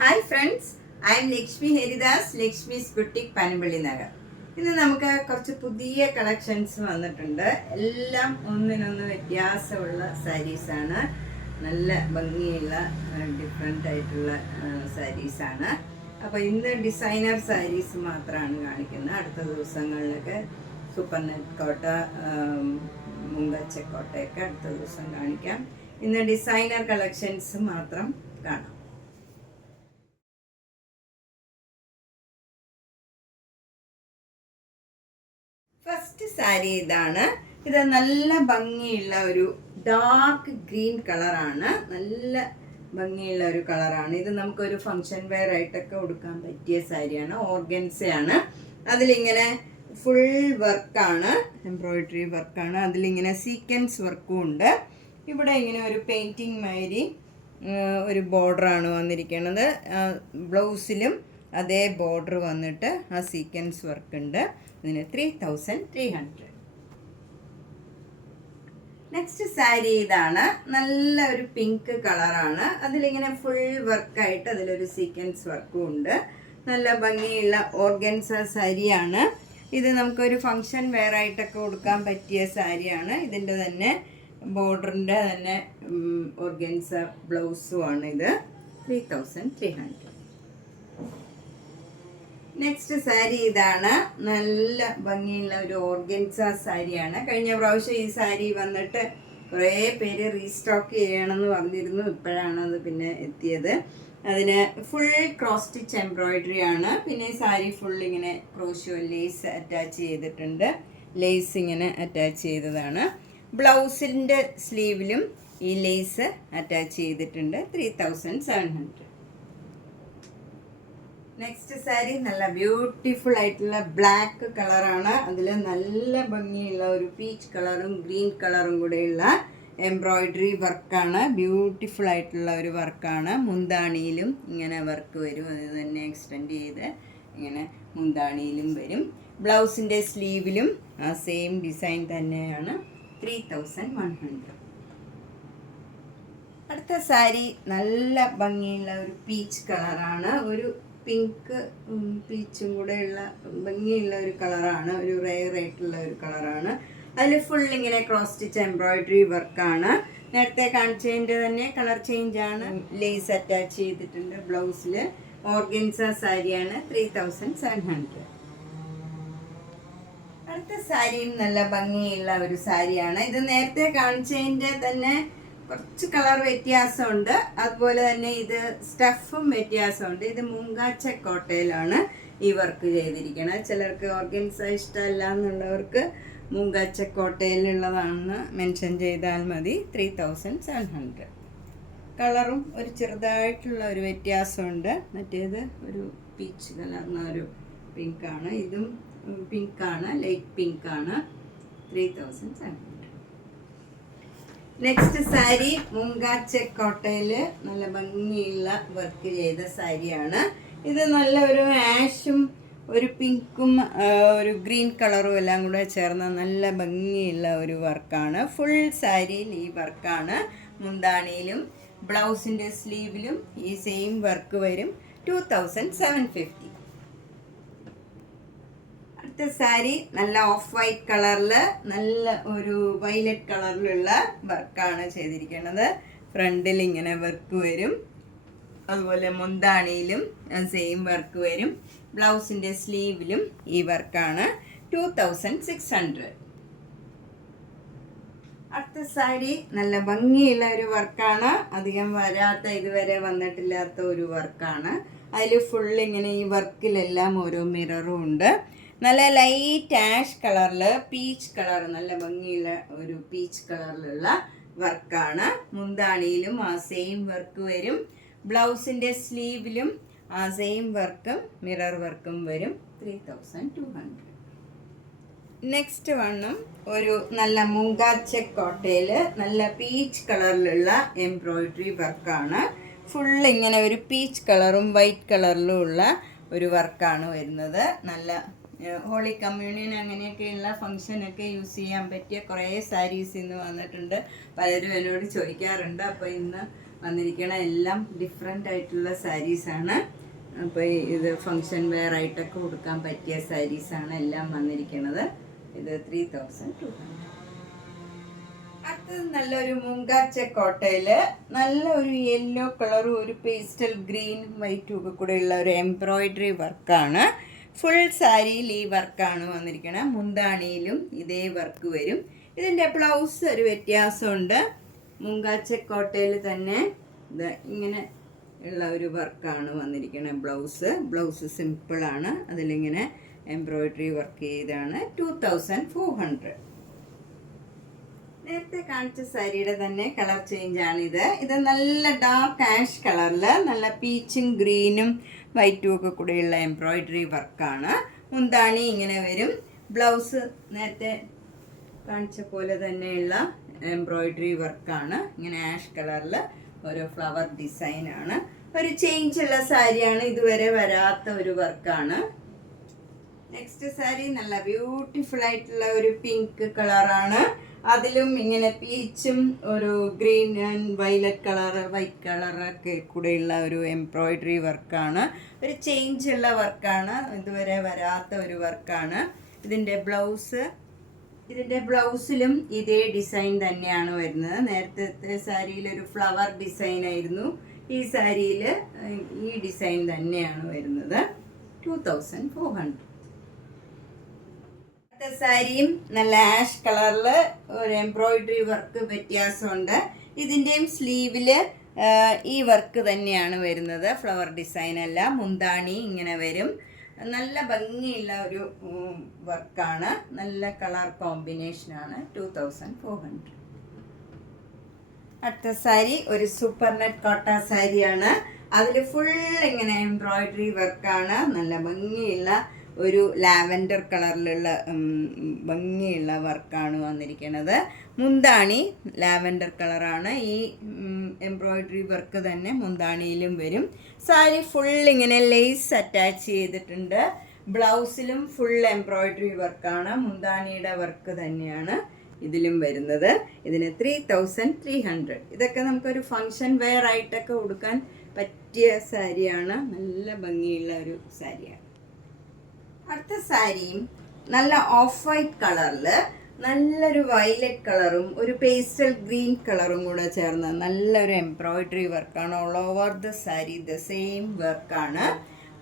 Hi friends, I M Lakshmi Haridas, Lakshmi's boutique Panampilly Nagar. ഇന്ന് നമുക്ക് കുറച്ച് പുതിയ കളക്ഷൻസ് വന്നിട്ടുണ്ട്. എല്ലാം ഒന്നിനൊന്ന് വ്യത്യാസമുള്ള സാരീസാണ്. നല്ല ഭംഗിയുള്ള ഡിഫറെൻ്റ് ആയിട്ടുള്ള സാരീസാണ്. അപ്പോൾ ഇന്ന് ഡിസൈനർ സാരീസ് മാത്രമാണ് കാണിക്കുന്നത്. അടുത്ത ദിവസങ്ങളിലൊക്കെ സൂപ്പർ നെറ്റ് കോട്ട, മുങ്കച്ചക്കോട്ടയൊക്കെ അടുത്ത ദിവസം കാണിക്കാം. ഇന്ന് ഡിസൈനർ കളക്ഷൻസ് മാത്രം കാണാം. ഫസ്റ്റ് സാരി ഇതാണ്. ഇത് നല്ല ഭംഗിയുള്ള ഒരു ഡാർക്ക് ഗ്രീൻ കളറാണ്. നല്ല ഭംഗിയുള്ള ഒരു കളറാണ്. ഇത് നമുക്കൊരു ഫങ്ഷൻ വെയർ ആയിട്ടൊക്കെ ഉടുക്കാൻ പറ്റിയ സാരിയാണ്. ഓർഗൻസയാണ്. അതിലിങ്ങനെ ഫുൾ വർക്കാണ്, എംബ്രോയിഡറി വർക്കാണ്. അതിലിങ്ങനെ സീക്വൻസ് വർക്കും ഉണ്ട്. ഇവിടെ ഇങ്ങനെ ഒരു പെയിൻറ്റിങ് മാതിരി ഒരു ബോർഡറാണ് വന്നിരിക്കുന്നത്. ബ്ലൗസിലും അതേ ബോർഡർ വന്നിട്ട് ആ സീക്വൻസ് വർക്ക് ഉണ്ട്. ഇതിന് 3300. നെക്സ്റ്റ് സാരി ഇതാണ്. നല്ല ഒരു പിങ്ക് കളറാണ്. അതിലിങ്ങനെ ഫുൾ വർക്കായിട്ട് അതിലൊരു സീക്വൻസ് വർക്കും ഉണ്ട്. നല്ല ഭംഗിയുള്ള ഓർഗൻസ സാരിയാണ്. ഇത് നമുക്കൊരു ഫങ്ഷൻ വെയർ ആയിട്ടൊക്കെ കൊടുക്കാൻ പറ്റിയ സാരിയാണ്. ഇതിൻ്റെ തന്നെ ബോർഡറിൻ്റെ തന്നെ ഓർഗൻസ ബ്ലൗസുമാണ് ഇത്. 3300. നെക്സ്റ്റ് സാരി ഇതാണ്. നല്ല ഭംഗിയുള്ള ഒരു ഓർഗൻസ സാരിയാണ്. കഴിഞ്ഞ പ്രാവശ്യം ഈ സാരി വന്നിട്ട് കുറേ പേര് റീസ്റ്റോക്ക് ചെയ്യണമെന്ന് പറഞ്ഞിരുന്നു. ഇപ്പോഴാണ് അത് പിന്നെ എത്തിയത്. അതിന് ഫുൾ ക്രോസ് സ്റ്റിച്ച് എംബ്രോയിഡറി ആണ്. പിന്നെ ഈ സാരി ഫുൾ ഇങ്ങനെ ക്രോഷ്യോ ലേസ് അറ്റാച്ച് ചെയ്തിട്ടുണ്ട്. ലേസ് ഇങ്ങനെ അറ്റാച്ച് ചെയ്തതാണ്. ബ്ലൗസിൻ്റെ സ്ലീവിലും ഈ ലേസ് അറ്റാച്ച് ചെയ്തിട്ടുണ്ട്. 3700. നെക്സ്റ്റ് സാരി നല്ല ബ്യൂട്ടിഫുൾ ആയിട്ടുള്ള ബ്ലാക്ക് കളറാണ്. അതിൽ നല്ല ഭംഗിയുള്ള ഒരു പീച്ച് കളറും ഗ്രീൻ കളറും കൂടെയുള്ള എംബ്രോയിഡറി വർക്കാണ്. ബ്യൂട്ടിഫുൾ ആയിട്ടുള്ള ഒരു വർക്കാണ്. മുന്താണിയിലും ഇങ്ങനെ വർക്ക് വരും. അത് തന്നെ എക്സ്റ്റെൻഡ് ചെയ്ത് ഇങ്ങനെ മുന്താണിയിലും വരും. ബ്ലൗസിൻ്റെ സ്ലീവിലും ആ സെയിം ഡിസൈൻ തന്നെയാണ്. 3100. അടുത്ത സാരി നല്ല ഭംഗിയുള്ള ഒരു പീച്ച് കളറാണ്. ഒരു പിങ്ക് പീച്ചും കൂടെയുള്ള ഭംഗിയുള്ള ഒരു കളറാണ്. ഒരു റെയർ ആയിട്ടുള്ള ഒരു കളറാണ്. അതിൽ ഫുൾ ഇങ്ങനെ ക്രോസ് സ്റ്റിച്ച് എംബ്രോയിഡറി വർക്കാണ്. നേരത്തെ കാണിച്ചതിൻ്റെ തന്നെ കളർ ചേഞ്ചാണ്. ലേസ് അറ്റാച്ച് ചെയ്തിട്ടുണ്ട് ബ്ലൗസിൽ. ഓർഗൻസ സാരിയാണ്. 3700. അടുത്ത സാരിയും നല്ല ഭംഗിയുള്ള ഒരു സാരിയാണ്. ഇത് നേരത്തെ കാണിച്ചതിൻ്റെ തന്നെ കുറച്ച് കളർ വ്യത്യാസമുണ്ട്. അതുപോലെ തന്നെ ഇത് സ്റ്റഫും വ്യത്യാസമുണ്ട്. ഇത് മുങ്കാച്ചക്കോട്ടയിലാണ് ഈ വർക്ക് ചെയ്തിരിക്കുന്നത്. ചിലർക്ക് ഓർഗൻസ ഇഷ്ടമല്ല എന്നുള്ളവർക്ക് മുങ്കാച്ചക്കോട്ടയിലുള്ളതാണെന്ന് മെൻഷൻ ചെയ്താൽ മതി. 3700. കളറും ഒരു ചെറുതായിട്ടുള്ള ഒരു വ്യത്യാസമുണ്ട്. മറ്റേത് ഒരു പീച്ച് കലർന്ന ഒരു പിങ്കാണ്. ഇതും പിങ്കാണ്, ലൈറ്റ് പിങ്കാണ്. 3700. നെക്സ്റ്റ് സാരി മുങ്കാച്ചക്കോട്ടയിൽ നല്ല ഭംഗിയുള്ള വർക്ക് ചെയ്ത സാരിയാണ്. ഇത് നല്ല ഒരു ആഷും ഒരു പിങ്കും ഒരു ഗ്രീൻ കളറും എല്ലാം കൂടെ ചേർന്ന നല്ല ഭംഗിയുള്ള ഒരു വർക്കാണ്. ഫുൾ സാരിയിൽ ഈ വർക്കാണ്. മുന്താണിയിലും ബ്ലൗസിൻ്റെ സ്ലീവിലും ഈ സെയിം വർക്ക് വരും. 2750. അടുത്ത സാരി നല്ല ഓഫ് വൈറ്റ് കളറിൽ നല്ല ഒരു വയലറ്റ് കളറിലുള്ള വർക്കാണ് ചെയ്തിരിക്കുന്നത്. ഫ്രണ്ടിൽ ഇങ്ങനെ വർക്ക് വരും. അതുപോലെ മുന്താണിയിലും സെയിം വർക്ക് വരും. ബ്ലൗസിൻ്റെ സ്ലീവിലും ഈ വർക്കാണ്. 2600. അടുത്ത സാരി നല്ല ഭംഗിയുള്ള ഒരു വർക്കാണ്. അധികം വരാത്ത, ഇതുവരെ വന്നിട്ടില്ലാത്ത ഒരു വർക്കാണ്. അതിൽ ഫുൾ ഇങ്ങനെ ഈ വർക്കിലെല്ലാം ഓരോ മിററും ഉണ്ട്. നല്ല ലൈറ്റ് ആഷ് കളറിൽ പീച്ച് കളർ, നല്ല ഭംഗിയുള്ള ഒരു പീച്ച് കളറിലുള്ള വർക്കാണ്. മുന്താണിയിലും ആ സെയിം വർക്ക് വരും. ബ്ലൗസിൻ്റെ സ്ലീവിലും ആ സെയിം വർക്കും മിറർ വർക്കും വരും. 3200. നെക്സ്റ്റ് വണ്ണും ഒരു നല്ല മുങ്കാച്ചക്കോട്ടയിൽ നല്ല പീച്ച് കളറിലുള്ള എംബ്രോയിഡറി വർക്കാണ്. ഫുൾ ഇങ്ങനെ ഒരു പീച്ച് കളറും വൈറ്റ് കളറിലും ഉള്ള ഒരു വർക്കാണ് വരുന്നത്. നല്ല ഹോളി കമ്മ്യൂണിയൻ അങ്ങനെയൊക്കെയുള്ള ഫങ്ഷനൊക്കെ യൂസ് ചെയ്യാൻ പറ്റിയ കുറേ സാരീസ് ഇന്ന് വന്നിട്ടുണ്ട്. പലരും എന്നോട് ചോദിക്കാറുണ്ട്. അപ്പോൾ ഇന്ന് വന്നിരിക്കണ എല്ലാം ഡിഫറെൻ്റ് ആയിട്ടുള്ള സാരീസാണ്. അപ്പോൾ ഇത് ഫങ്ഷൻ വെയർ ആയിട്ടൊക്കെ കൊടുക്കാൻ പറ്റിയ സാരീസാണ് എല്ലാം വന്നിരിക്കുന്നത്. ഇത് 3200. അടുത്തത് നല്ലൊരു മുങ്കാച്ച കോട്ടയിൽ നല്ലൊരു യെല്ലോ കളറും ഒരു പേസ്റ്റൽ ഗ്രീനും വൈറ്റും ഒക്കെ കൂടെയുള്ള ഒരു എംബ്രോയിഡറി വർക്കാണ്. ഫുൾ സാരിയിൽ ഈ വർക്കാണ് വന്നിരിക്കുന്നത്. മുന്താണിയിലും ഇതേ വർക്ക് വരും. ഇതിൻ്റെ ബ്ലൗസ് ഒരു വ്യത്യാസമുണ്ട്. മുങ്കാച്ച കോട്ടയിൽ തന്നെ ഇത് ഇങ്ങനെ ഉള്ള ഒരു വർക്കാണ് വന്നിരിക്കുന്നത്. ബ്ലൗസ് സിമ്പിളാണ്. അതിലിങ്ങനെ എംബ്രോയിഡറി വർക്ക് ചെയ്താണ്. 2400. നേരത്തെ കാണിച്ച സാരിയുടെ തന്നെ കളർ ചേഞ്ചാണിത്. ഇത് നല്ല ഡാർക്ക് ആഷ് കളറിൽ നല്ല പീച്ചും ഗ്രീനും വൈറ്റും ഒക്കെ കൂടെയുള്ള എംബ്രോയിഡറി വർക്കാണ്. മുന്താണി ഇങ്ങനെ വരും. ബ്ലൗസ് നേരത്തെ കാണിച്ച പോലെ തന്നെയുള്ള എംബ്രോയിഡറി വർക്കാണ്. ഇങ്ങനെ ആഷ് കളറിൽ ഒരു ഫ്ലവർ ഡിസൈനാണ്. ഒരു ചേഞ്ചുള്ള സാരിയാണ്. ഇതുവരെ വരാത്ത ഒരു വർക്കാണ്. നെക്സ്റ്റ് സാരി നല്ല ബ്യൂട്ടിഫുൾ ആയിട്ടുള്ള ഒരു പിങ്ക് കളറാണ്. അതിലും ഇങ്ങനെ പീച്ചും ഒരു green and violet colour white കളറൊക്കെ കൂടെയുള്ള ഒരു എംബ്രോയിഡറി വർക്കാണ്. ഒരു ചേഞ്ചുള്ള വർക്കാണ്. ഇതുവരെ വരാത്ത ഒരു വർക്കാണ്. ഇതിൻ്റെ ബ്ലൗസിലും ഇതേ ഡിസൈൻ തന്നെയാണ് വരുന്നത്. നേരത്തെ സാരിയിൽ ഒരു ഫ്ലവർ ഡിസൈൻ ആയിരുന്നു. ഈ സാരിയിൽ ഈ ഡിസൈൻ തന്നെയാണ് വരുന്നത്. 2400. അടുത്ത സാരിയും നല്ല ആഷ് കളറിൽ ഒരു എംബ്രോയിഡറി വർക്ക് വ്യത്യാസമുണ്ട്. ഇതിൻ്റെയും സ്ലീവിൽ ഈ വർക്ക് തന്നെയാണ് വരുന്നത്. ഫ്ലവർ ഡിസൈൻ അല്ല. മുന്താണി ഇങ്ങനെ വരും. നല്ല ഭംഗിയുള്ള ഒരു വർക്കാണ്. നല്ല കളർ കോമ്പിനേഷനാണ്. 2400. അടുത്ത സാരി ഒരു സൂപ്പർ നെറ്റ് കോട്ട സാരിയാണ്. അതിൽ ഫുൾ ഇങ്ങനെ എംബ്രോയിഡറി വർക്കാണ്. നല്ല ഭംഗിയുള്ള ഒരു ലാവൻഡർ കളറിലുള്ള ഭംഗിയുള്ള വർക്കാണ് വന്നിരിക്കുന്നത്. മുന്താണി ലാവൻഡർ കളറാണ്. ഈ എംബ്രോയിഡറി വർക്ക് തന്നെ മുന്താണിയിലും വരും. സാരി ഫുൾ ഇങ്ങനെ ലേസ് അറ്റാച്ച് ചെയ്തിട്ടുണ്ട്. ബ്ലൗസിലും ഫുൾ എംബ്രോയിഡറി വർക്കാണ്. മുന്താണിയുടെ വർക്ക് തന്നെയാണ് ഇതിലും വരുന്നത്. ഇതിന് 3300. ഇതൊക്കെ നമുക്കൊരു ഫങ്ഷൻ വെയർ ആയിട്ടൊക്കെ ഉടുക്കാൻ പറ്റിയ സാരിയാണ്. നല്ല ഭംഗിയുള്ള ഒരു സാരിയാണ്. അടുത്ത സാരിയും നല്ല ഓഫ് വൈറ്റ് കളറിൽ നല്ലൊരു വയലറ്റ് കളറും ഒരു പേസ്റ്റൽ ഗ്രീൻ കളറും കൂടെ ചേർന്ന് നല്ലൊരു എംബ്രോയിഡറി വർക്കാണ്. All over the sari the same വർക്കാണ്.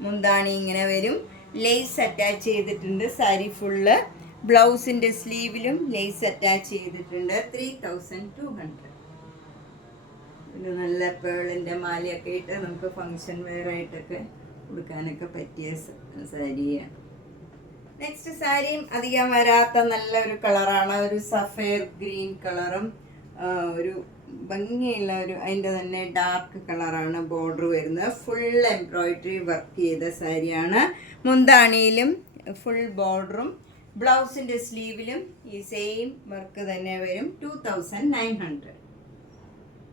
മുന്താണി ഇങ്ങനെ വരും. ലേസ് അറ്റാച്ച് ചെയ്തിട്ടുണ്ട് സാരി ഫുള്ള്. ബ്ലൗസിൻ്റെ സ്ലീവിലും ലേസ് അറ്റാച്ച് ചെയ്തിട്ടുണ്ട്. 3200. ഇത് നല്ല പേളിൻ്റെ മാലയൊക്കെ ഇട്ട് നമുക്ക് ഫങ്ഷൻ വെയർ ആയിട്ടൊക്കെ കൊടുക്കാനൊക്കെ പറ്റിയ സാരിയാണ്. നെക്സ്റ്റ് സാരിയും അധികം വരാത്ത നല്ലൊരു കളറാണ്. ഒരു സഫയർ ഗ്രീൻ കളറും ഒരു ഭംഗിയുള്ള ഒരു അതിൻ്റെ തന്നെ ഡാർക്ക് കളറാണ് ബോർഡർ വരുന്നത്. ഫുൾ എംബ്രോയിഡറി വർക്ക് ചെയ്ത സാരിയാണ്. മുന്താണിയിലും ഫുൾ ബോർഡറും ബ്ലൗസിൻ്റെ സ്ലീവിലും ഈ സെയിം വർക്ക് തന്നെ വരും. 2900.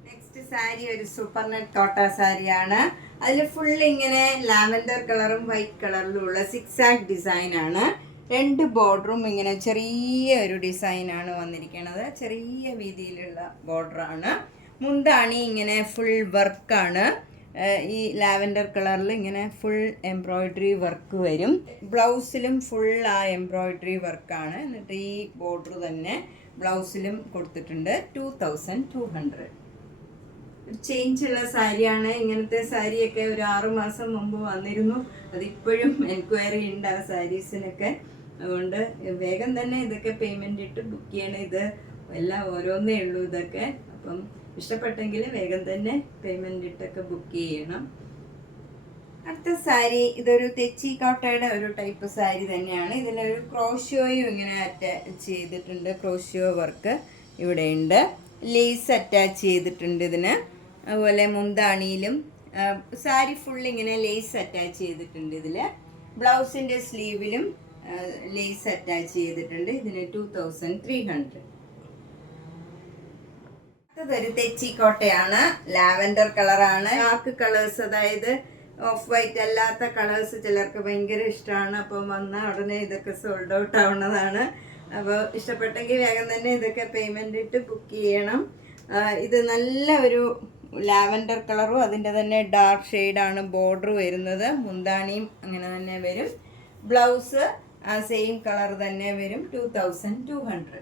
നെക്സ്റ്റ് സാരി ഒരു സൂപ്പർ നെറ്റ് കോട്ട സാരിയാണ്. അതിൽ ഫുൾ ഇങ്ങനെ ലാവൻഡർ കളറും വൈറ്റ് കളറിലുള്ള സിക്സാക് ഡിസൈനാണ്. രണ്ട് ബോർഡറും ഇങ്ങനെ ചെറിയ ഒരു ഡിസൈനാണ് വന്നിരിക്കുന്നത്. ചെറിയ വീതിയിലുള്ള ബോർഡറാണ്. മുന്താണി ഇങ്ങനെ ഫുൾ വർക്കാണ്. ഈ ലാവൻഡർ കളറിൽ ഇങ്ങനെ ഫുൾ എംബ്രോയിഡറി വർക്ക് വരും. ബ്ലൗസിലും ഫുൾ ആ എംബ്രോയിഡറി വർക്കാണ്. എന്നിട്ട് ഈ ബോർഡർ തന്നെ ബ്ലൗസിലും കൊടുത്തിട്ടുണ്ട്. 2200. ചേഞ്ചുള്ള സാരിയാണ്. ഇങ്ങനത്തെ സാരിയൊക്കെ ഒരു 6 മാസം മുമ്പ് വന്നിരുന്നു. അതിപ്പോഴും എൻക്വയറി ഉണ്ട് ആ സാരീസിനൊക്കെ. അതുകൊണ്ട് വേഗം തന്നെ ഇതൊക്കെ പേയ്മെൻ്റ് ഇട്ട് ബുക്ക് ചെയ്യണം. ഇത് എല്ലാം ഓരോന്നേ ഉള്ളൂ ഇതൊക്കെ. അപ്പം ഇഷ്ടപ്പെട്ടെങ്കിൽ വേഗം തന്നെ പേയ്മെൻ്റ് ഇട്ടൊക്കെ ബുക്ക് ചെയ്യണം. അടുത്ത സാരി ഇതൊരു തെച്ചി കോട്ടയുടെ ഒരു ടൈപ്പ് സാരി തന്നെയാണ്. ഇതിലൊരു ക്രോഷ്യോയും ഇങ്ങനെ അറ്റാച്ച് ചെയ്തിട്ടുണ്ട്. ക്രോഷ്യോ വർക്ക് ഇവിടെയുണ്ട്. ലേസ് അറ്റാച്ച് ചെയ്തിട്ടുണ്ട് ഇതിന്. അതുപോലെ മുന്താണിയിലും സാരി ഫുൾ ഇങ്ങനെ ലേസ് അറ്റാച്ച് ചെയ്തിട്ടുണ്ട്. ഇതിൽ ബ്ലൗസിൻ്റെ സ്ലീവിലും ലേസ് അറ്റാച്ച് ചെയ്തിട്ടുണ്ട്. ഇതിന് 2300. അടുത്തതൊരു തെച്ചിക്കോട്ടയാണ്. ലാവൻഡർ കളറാണ്. ഡാർക്ക് കളേഴ്സ്, അതായത് ഓഫ് വൈറ്റ് അല്ലാത്ത കളേഴ്സ് ചിലർക്ക് ഭയങ്കര ഇഷ്ടമാണ്. അപ്പം വന്നാൽ ഉടനെ ഇതൊക്കെ സോൾഡ് ഔട്ട് ആവുന്നതാണ്. അപ്പോൾ ഇഷ്ടപ്പെട്ടെങ്കിൽ വേഗം തന്നെ ഇതൊക്കെ പേയ്മെൻ്റ് ഇട്ട് ബുക്ക് ചെയ്യണം. ഇത് നല്ല ഒരു ലാവൻഡർ കളറും അതിൻ്റെ തന്നെ ഡാർക്ക് ഷെയ്ഡാണ് ബോർഡർ വരുന്നത്. മുന്താണിയും അങ്ങനെ തന്നെ വരും. ബ്ലൗസ് ആ സെയിം കളർ തന്നെ വരും. 2200.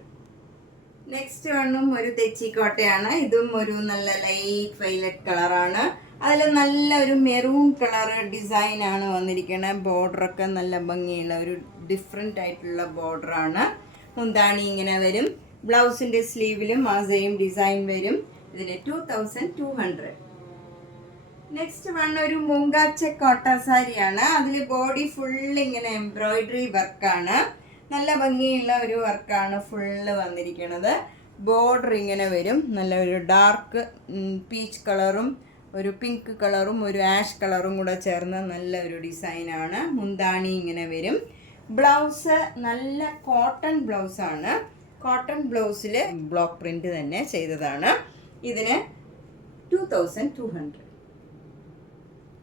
നെക്സ്റ്റ് വണ്ണും ഒരു തെച്ചിക്കോട്ടയാണ്. ഇതും ഒരു നല്ല ലൈറ്റ് വയലറ്റ് കളറാണ്. അതിൽ നല്ല ഒരു മെറൂൺ കളർ ഡിസൈനാണ് വന്നിരിക്കുന്നത്. ബോർഡറൊക്കെ നല്ല ഭംഗിയുള്ള ഒരു ഡിഫറെൻ്റ് ആയിട്ടുള്ള ബോർഡറാണ്. മുന്താണി ഇങ്ങനെ വരും. ബ്ലൗസിൻ്റെ സ്ലീവിലും ആ സെയിം ഡിസൈൻ വരും. ഇതിന് 2200. നെക്സ്റ്റ് വൺ ഒരു മൂങ്കാച്ച കോട്ട സാരിയാണ്. അതിൽ ബോഡി ഫുള്ള് ഇങ്ങനെ എംബ്രോയിഡറി വർക്കാണ്. നല്ല ഭംഗിയുള്ള ഒരു വർക്കാണ് ഫുള്ള് വന്നിരിക്കുന്നത്. ബോർഡർ ഇങ്ങനെ വരും. നല്ല ഒരു ഡാർക്ക് പീച്ച് കളറും ഒരു പിങ്ക് കളറും ഒരു ആഷ് കളറും കൂടെ ചേർന്ന നല്ല ഒരു ഡിസൈനാണ്. മുന്താണി ഇങ്ങനെ വരും. ബ്ലൗസ് നല്ല കോട്ടൺ ബ്ലൗസാണ്. കോട്ടൺ ബ്ലൗസിൽ ബ്ലോക്ക് പ്രിന്റ് തന്നെ ചെയ്തതാണ്. ഇതിന് 2200.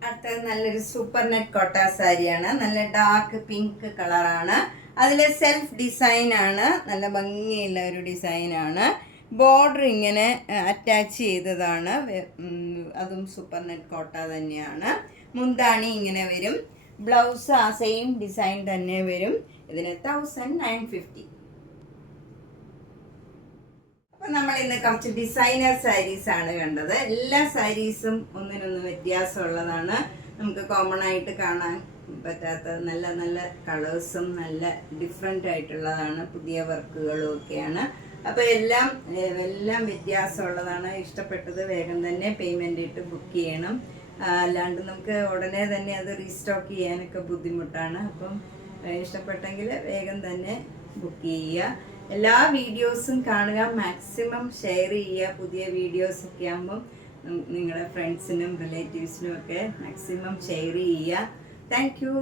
അടുത്തത് നല്ലൊരു സൂപ്പർ നെറ്റ് കോട്ട സാരിയാണ്. നല്ല ഡാർക്ക് പിങ്ക് കളറാണ്. അതിൽ സെൽഫ് ഡിസൈനാണ്. നല്ല ഭംഗിയുള്ള ഒരു ഡിസൈനാണ്. ബോർഡർ ഇങ്ങനെ അറ്റാച്ച് ചെയ്തതാണ്. അതും സൂപ്പർ നെറ്റ് കോട്ട തന്നെയാണ്. മുന്താണി ഇങ്ങനെ വരും. ബ്ലൗസ് ആ സെയിം ഡിസൈൻ തന്നെ വരും. ഇതിന് 1950. അപ്പം നമ്മൾ ഇന്ന് കുറച്ച് ഡിസൈനർ സാരീസ് ആണ് കണ്ടത്. എല്ലാ സാരീസും ഒന്നിനൊന്ന് വ്യത്യാസമുള്ളതാണ്. നമുക്ക് കോമൺ ആയിട്ട് കാണാൻ പറ്റാത്ത നല്ല നല്ല കളേഴ്സും നല്ല ഡിഫറെൻ്റ് ആയിട്ടുള്ളതാണ്. പുതിയ വർക്കുകളും ഒക്കെയാണ്. അപ്പോൾ എല്ലാം വ്യത്യാസമുള്ളതാണ്. ഇഷ്ടപ്പെട്ടത് വേഗം തന്നെ പേയ്മെൻ്റ് ഇട്ട് ബുക്ക് ചെയ്യണം. അല്ലാണ്ട് നമുക്ക് ഉടനെ തന്നെ അത് റീസ്റ്റോക്ക് ചെയ്യാനൊക്കെ ബുദ്ധിമുട്ടാണ്. അപ്പം ഇഷ്ടപ്പെട്ടെങ്കിൽ വേഗം തന്നെ ബുക്ക് ചെയ്യുക. എല്ലാ വീഡിയോസും കാണുക, മാക്സിമം ഷെയർ ചെയ്യുക. പുതിയ വീഡിയോസൊക്കെ ആകുമ്പം നിങ്ങളുടെ ഫ്രണ്ട്സിനും റിലേറ്റീവ്സിനും ഒക്കെ മാക്സിമം ഷെയർ ചെയ്യുക. Thank you.